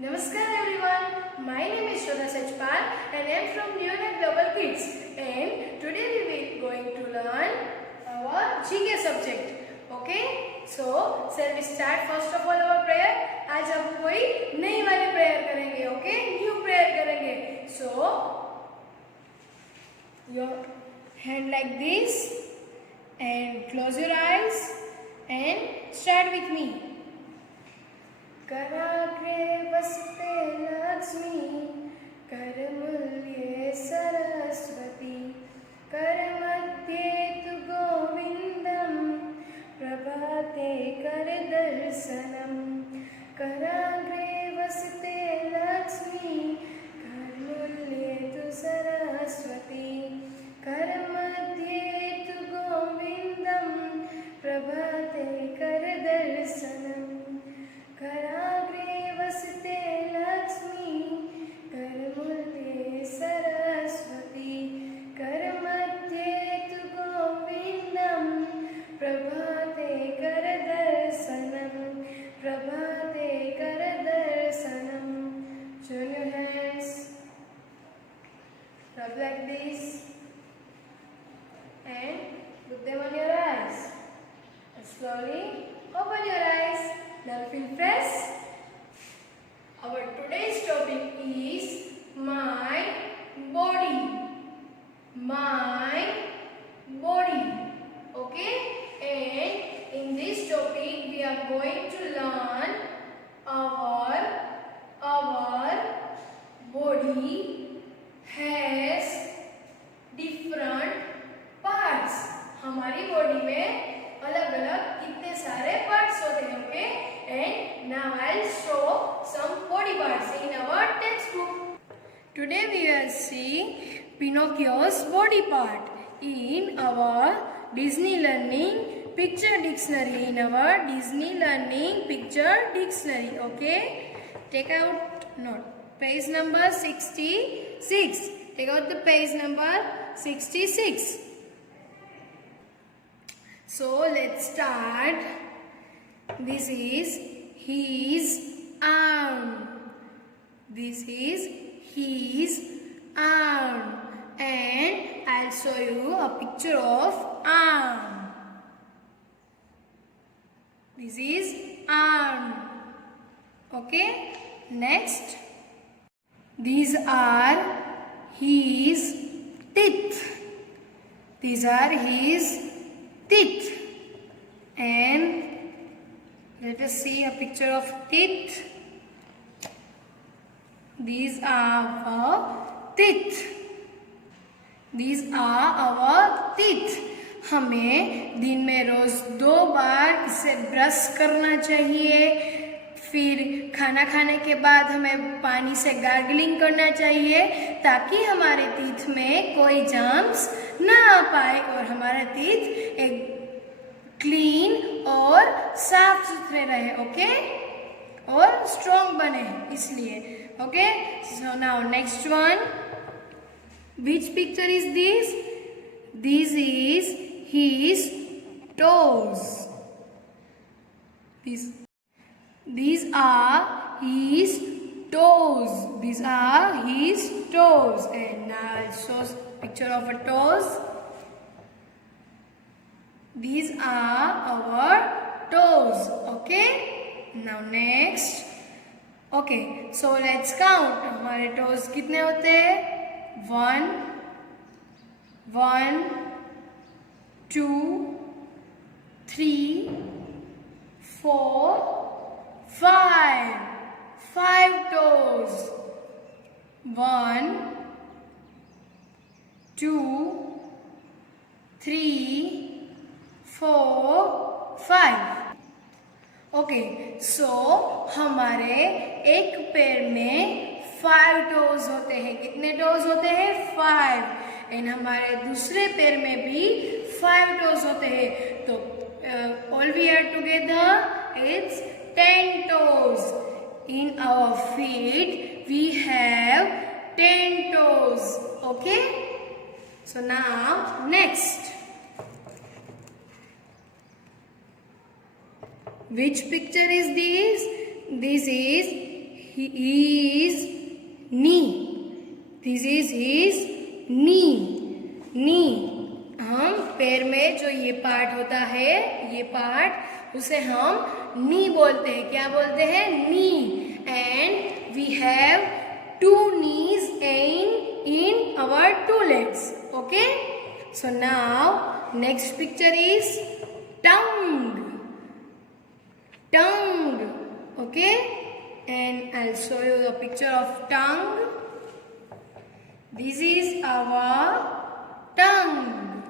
Namaskar everyone, my name is Shraddha Sachpal and I am from Neonet Global Kids, and today we will going to learn our GK subject. Okay, so shall we start first of all our prayer? आज हम कोई नई वाली prayer करेंगे. Okay, new prayer करेंगे. So your hand like this and close your eyes and start with me. कराग्रे वसते लक्ष्मी करमूल्ये सरस्वती करमध्ये तु गोविन्दं प्रभाते करदर्शनं कराग्रे वसते लक्ष्मी करमूल्ये तु सरस्वती करमध्ये तु गोविन्दं प्रभाते करदर्शनं कराग्रे वसते लक्ष्मी करमूल्ये सरस्वती करमध्ये तु गोविन्दं प्रभाते करदर्शनं प्रभाते करदर्शनं. Join your hands, rub like this and put them on your eyes. Slowly open your eyes. Now feel fresh. Our today's topic is my body. My body. Okay? And in this topic we are going to learn our body has different parts. हमारी बॉडी में अलग अलग कितने सारे पार्ट्स होते हैं. Okay, and now I'll show some body parts in our textbook. Today we will see Pinocchio's body part in our Disney Learning Picture Dictionary. In our Disney Learning Picture Dictionary. Okay, take out page number 66. Take out the page number 66. So let's start. This is his arm. This is his arm. And I'll show you a picture of arm. This is arm. Okay. Next. These are his teeth. These are his teeth. And let us see a picture of teeth. These are our teeth. These are our teeth. हमें दिन में रोज 2 बार इसे ब्रश करना चाहिए. फिर खाना खाने के बाद हमें पानी से गार्गलिंग करना चाहिए ताकि हमारे टीथ में कोई जर्म्स ना आ पाए और हमारे टीथ एक क्लीन और साफ सुथरे रहे. ओके, और स्ट्रॉन्ग बने इसलिए. Okay, so now next one. Which picture is this? This is his toes. These are his toes. These are his toes. And now I'll show picture of a toes. These are our toes. Okay. Now next. Okay. So let's count. हमारे toes कितने होते हैं? 1, 2, 3, 4, 5 toes. 1, 2, 3, 4, 5. ओके, सो हमारे एक पैर में 5 टोज होते हैं. कितने टोज होते हैं? 5. एंड हमारे दूसरे पैर में भी 5 टोज होते हैं. तो all we are together it's 10 toes. In our feet we have 10 toes. Okay, so now next. Which picture is this? This is his knee. This is his knee. knee. हम पैर में जो ये पार्ट होता है, ये पार्ट उसे हम नी बोलते हैं. क्या बोलते हैं? Knee. And we have two knees in our two legs. Okay. So now next picture is tongue. Tongue. Okay. And I'll show you the picture of tongue. This is our tongue.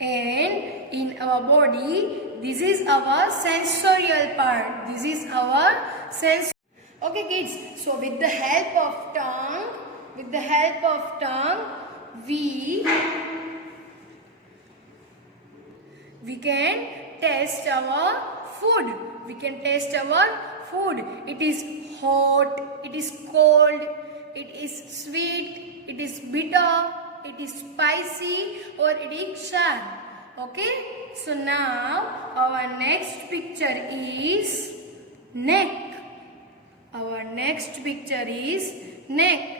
And in our body, this is our sensorial part. This is our sense. Okay kids, so with the help of tongue, we can taste our food. We can taste our food. It is hot, it is cold, it is sweet, it is bitter, it is spicy, or it is sour. Okay. So now our next picture is neck. Our next picture is neck.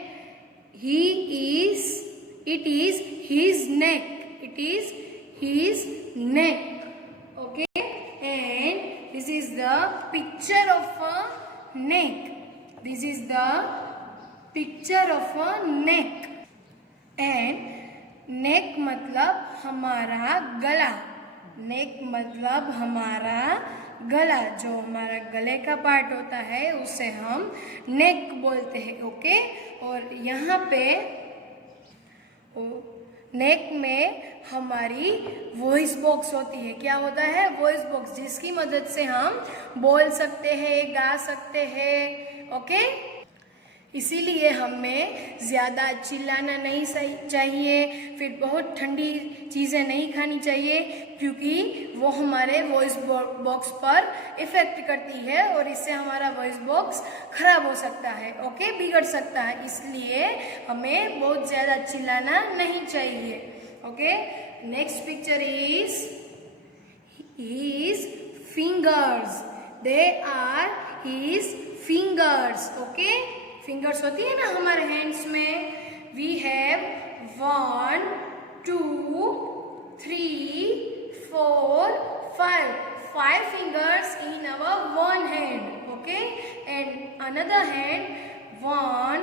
It is his neck. It is his neck. Okay. And this is the picture of a neck. This is the picture of a neck. And neck मतलब हमारा गला. नेक मतलब हमारा गला. जो हमारा गले का पार्ट होता है उसे हम नेक बोलते हैं. ओके. और यहाँ पे नेक में हमारी वॉइस बॉक्स होती है. क्या होता है? वॉइस बॉक्स, जिसकी मदद से हम बोल सकते हैं, गा सकते हैं. ओके. इसीलिए हमें ज़्यादा चिल्लाना नहीं चाहिए, फिर बहुत ठंडी चीज़ें नहीं खानी चाहिए, क्योंकि वो हमारे वॉइस बॉक्स पर इफ़ेक्ट करती है और इससे हमारा वॉइस बॉक्स खराब हो सकता है. ओके. बिगड़ सकता है. इसलिए हमें बहुत ज़्यादा चिल्लाना नहीं चाहिए. Okay. Next picture is his fingers. They are his fingers. Okay. Fingers होती है ना हमारे हैंड्स में. We have 1, 2, 3, 4, 5 fingers in our one hand. Okay. And another hand 1,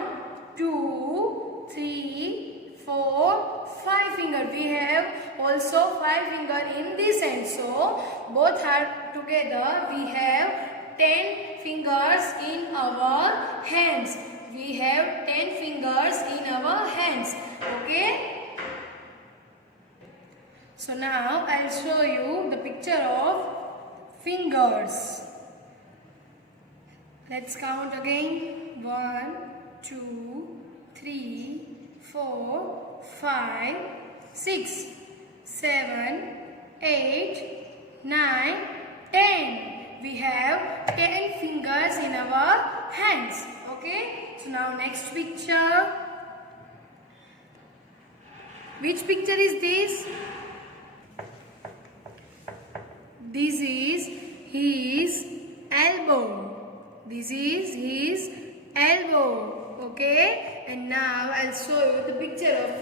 2, 3, 4, 5 finger. We have also 5 finger in this hand. So both are together. We have 10 fingers in our hands. We have 10 fingers in our hands. Okay. So now I'll show you the picture of fingers. Let's count again. 1, 2, 3, 4, 5, 6, 7, 8, 9, 10. We have 10 fingers in our hands. Okay. So now next picture. Which picture is this? This is his elbow. This is his elbow. Okay. And now I'll show you the picture of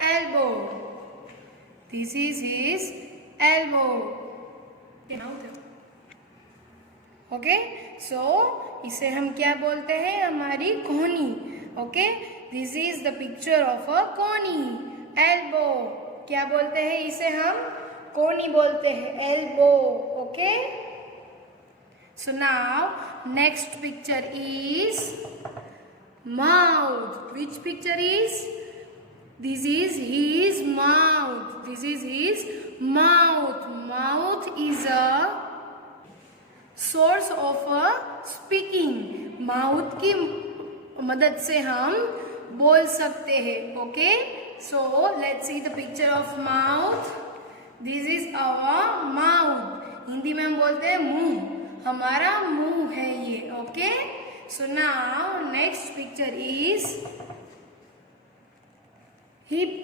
elbow. This is his elbow. Okay. So इसे हम क्या बोलते हैं? हमारी कोहनी. Okay. This is the picture of a कोहनी. Elbow. क्या बोलते हैं इसे? हम कोहनी बोलते हैं. Elbow. Okay. So now next picture is mouth. Which picture is? This is his mouth. This is his mouth. Mouth is a source of speaking. Mouth की मदद से हम बोल सकते हैं. Okay. So let's see the picture of mouth. This is our mouth. Hindi में हम बोलते हैं मुंह. हमारा मुंह है ये. Okay. So now next picture is hip.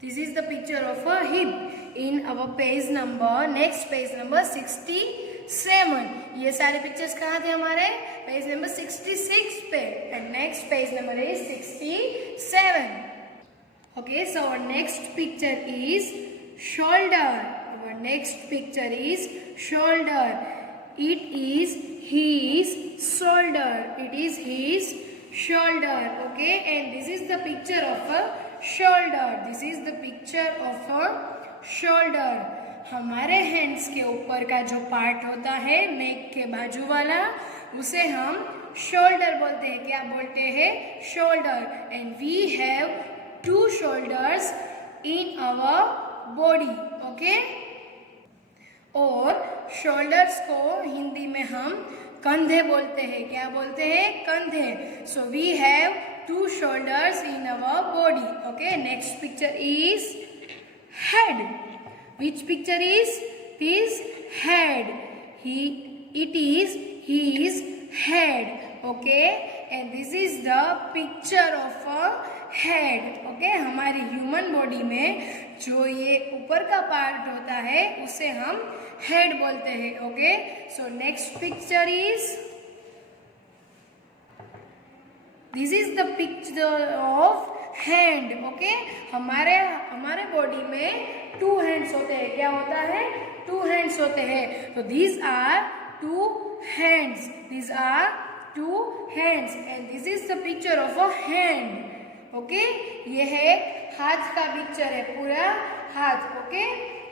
This is the picture of a hip in our page number, next page number 67. ये सारे पिक्चर्स कहाँ थे हमारे? पेज नंबर 66 पे। And next page number is 67. Okay, so our next picture is shoulder. Our next picture is shoulder. It is his shoulder. It is his shoulder. Okay, and this is the picture of a shoulder. This is the picture of a shoulder. हमारे हैंड्स के ऊपर का जो पार्ट होता है नेक के बाजू वाला, उसे हम शोल्डर बोलते हैं. क्या बोलते हैं? Shoulder. And we have 2 shoulders in our body. Okay? और shoulders को हिंदी में हम कंधे बोलते हैं. क्या बोलते हैं? कंधे. So we have 2 shoulders in our body. Okay? Next picture is head. Which picture is this? Head. It is his head. Okay? And this is the picture of a head. Okay? हमारी human body में जो ये ऊपर का पार्ट होता है उसे हम हेड बोलते हैं. Okay, so next picture is, this is the picture of hand. Okay, हमारे बॉडी में 2 हैंड्स होते हैं. क्या होता है? 2 हैंड्स होते हैं. तो these are 2 hands. These are 2 hands. And this is the picture of a hand. Okay, ये है हाथ का पिक्चर है, पूरा हाथ. ओके,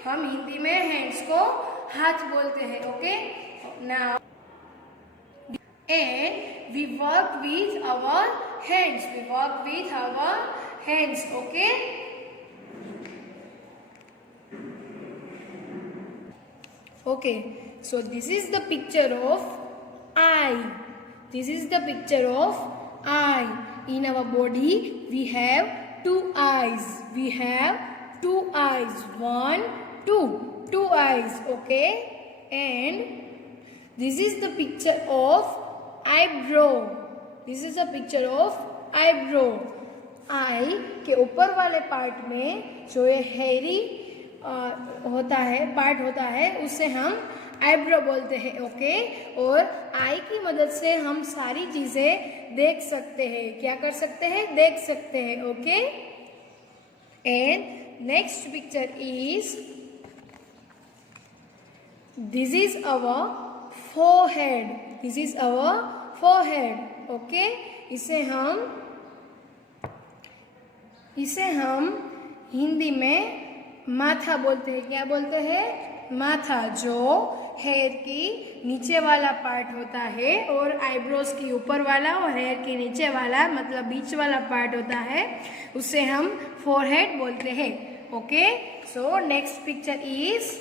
हम हिंदी में हैंड्स को हाथ बोलते हैं. Okay, now and we work with our hands. We work with our hands. Okay, okay, so this is the picture of eye. This is the picture of eye. In our body we have 2 eyes. We have 2 eyes. 1, 2 eyes. Okay, and this is the picture of eyebrow. This is a picture of eyebrow. आई के ऊपर वाले पार्ट में जो ये हेयरी होता है, पार्ट होता है, उसे हम आईब्रो बोलते हैं. ओके, और आई की मदद से हम सारी चीजें देख सकते हैं. क्या कर सकते हैं? देख सकते हैं. Okay, and next picture is, this is our forehead. This is our forehead. Okay, इसे हम हिंदी में माथा बोलते हैं. क्या बोलते हैं? माथा. जो हेयर की नीचे वाला पार्ट होता है और आईब्रोज की ऊपर वाला और हेयर के नीचे वाला मतलब बीच वाला पार्ट होता है, उसे हम फोरहेड बोलते हैं. Okay, so next picture is,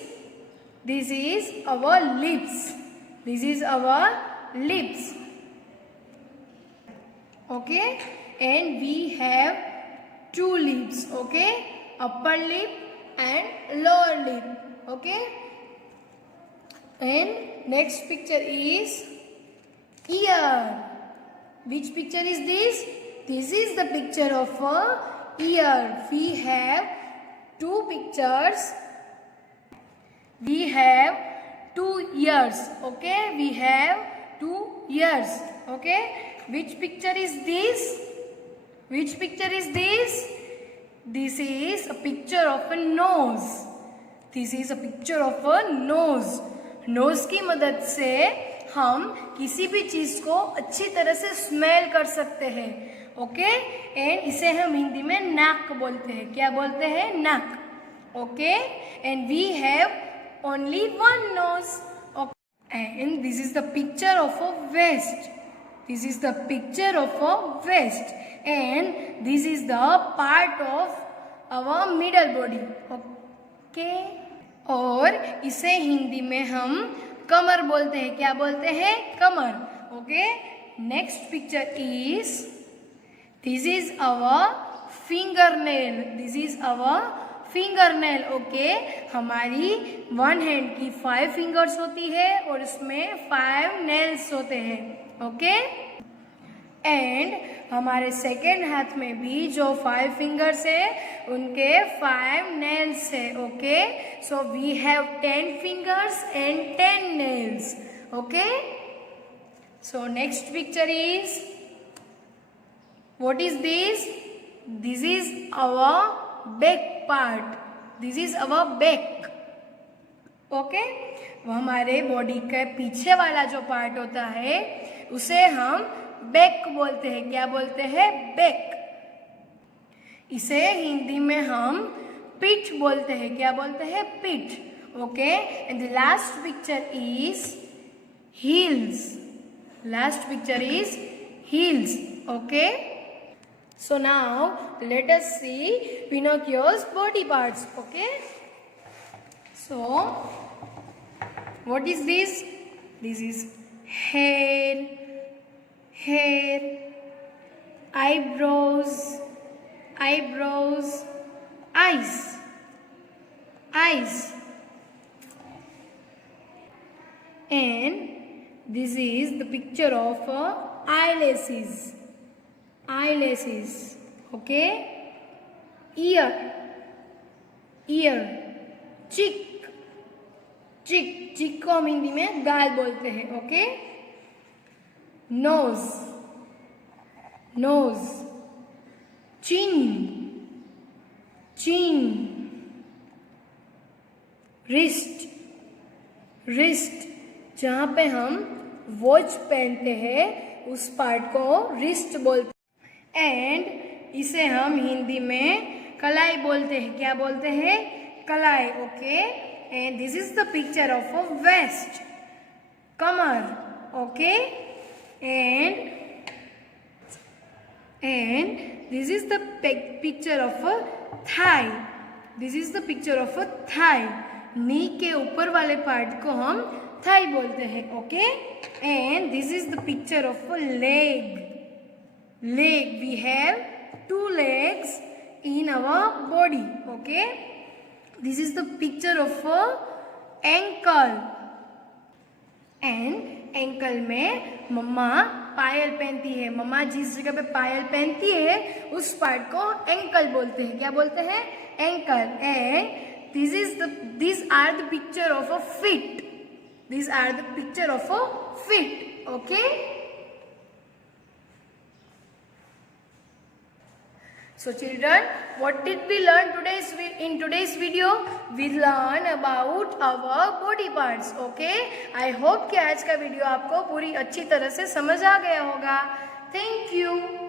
this is our lips. This is our lips. Okay, and we have 2 lips. Okay, upper lip and lower lip. Okay, and next picture is ear. Which picture is this? This is the picture of a ear. We have 2 pictures. We have 2 ears. Okay, we have 2 ears. Okay, which picture is this? Which picture is this? This is a picture of a nose. This is a picture of a nose. Nose की मदद से हम किसी भी चीज को अच्छी तरह से स्मेल कर सकते हैं. ओके, एंड इसे हम हिंदी में नाक बोलते हैं. क्या बोलते हैं? नाक. Okay, and we have only 1 nose. And this is the picture of a vest. This is the picture of a vest. And this is the part of our middle body. Okay, और इसे हिंदी में हम कमर बोलते हैं. क्या बोलते हैं? कमर. Okay, next picture is, this is our fingernail. This is our fingernail. Okay, हमारी 1 हैंड की 5 फिंगर्स होती है और इसमें 5 नेल्स होते हैं. ओके, एंड हमारे सेकेंड हाथ में भी जो 5 फिंगर्स है उनके 5 नेल्स है. Okay, so we have 10 fingers and 10 nails. Okay, so next picture is, what is this? This is our back part. This is our back. Okay, वो हमारे बॉडी के पीछे वाला जो पार्ट होता है उसे हम बैक बोलते हैं. क्या बोलते हैं? बैक. इसे हिंदी में हम पीठ बोलते हैं. क्या बोलते हैं? पीठ. Okay, and the last picture is heels. Last picture is heels. Okay, so now let us see Pinocchio's body parts. Okay, so what is this? This is hair, eyebrows, eyes, and this is the picture of eyelashes. Okay, ear, cheek को हम हिंदी में गाल बोलते हैं. Okay, nose, chin, wrist, जहाँ पे हम वॉच पहनते हैं उस पार्ट को रिस्ट बोलते हैं. एंड इसे हम हिंदी में कलाई बोलते हैं. क्या बोलते हैं? कलाई. Okay, and this is the picture of a waist, कमर. Okay, and this is the picture of a thigh. This is the picture of a thigh. Knee के ऊपर वाले पार्ट को हम थाई बोलते हैं. Okay, and this is the picture of a leg. We have 2 legs in our body. Okay, this is the picture of a ankle. And ankle में मम्मा पायल पहनती है. मम्मा जिस जगह पे पायल पहनती है उस पार्ट को एंकल बोलते हैं. क्या बोलते हैं? Ankle. And these are the picture of a feet. These are the picture of a feet. Okay, so children, what did we learn in today's video? We learn about our body parts. Okay, I hope कि आज का वीडियो आपको पूरी अच्छी तरह से समझ आ गया होगा. Thank you.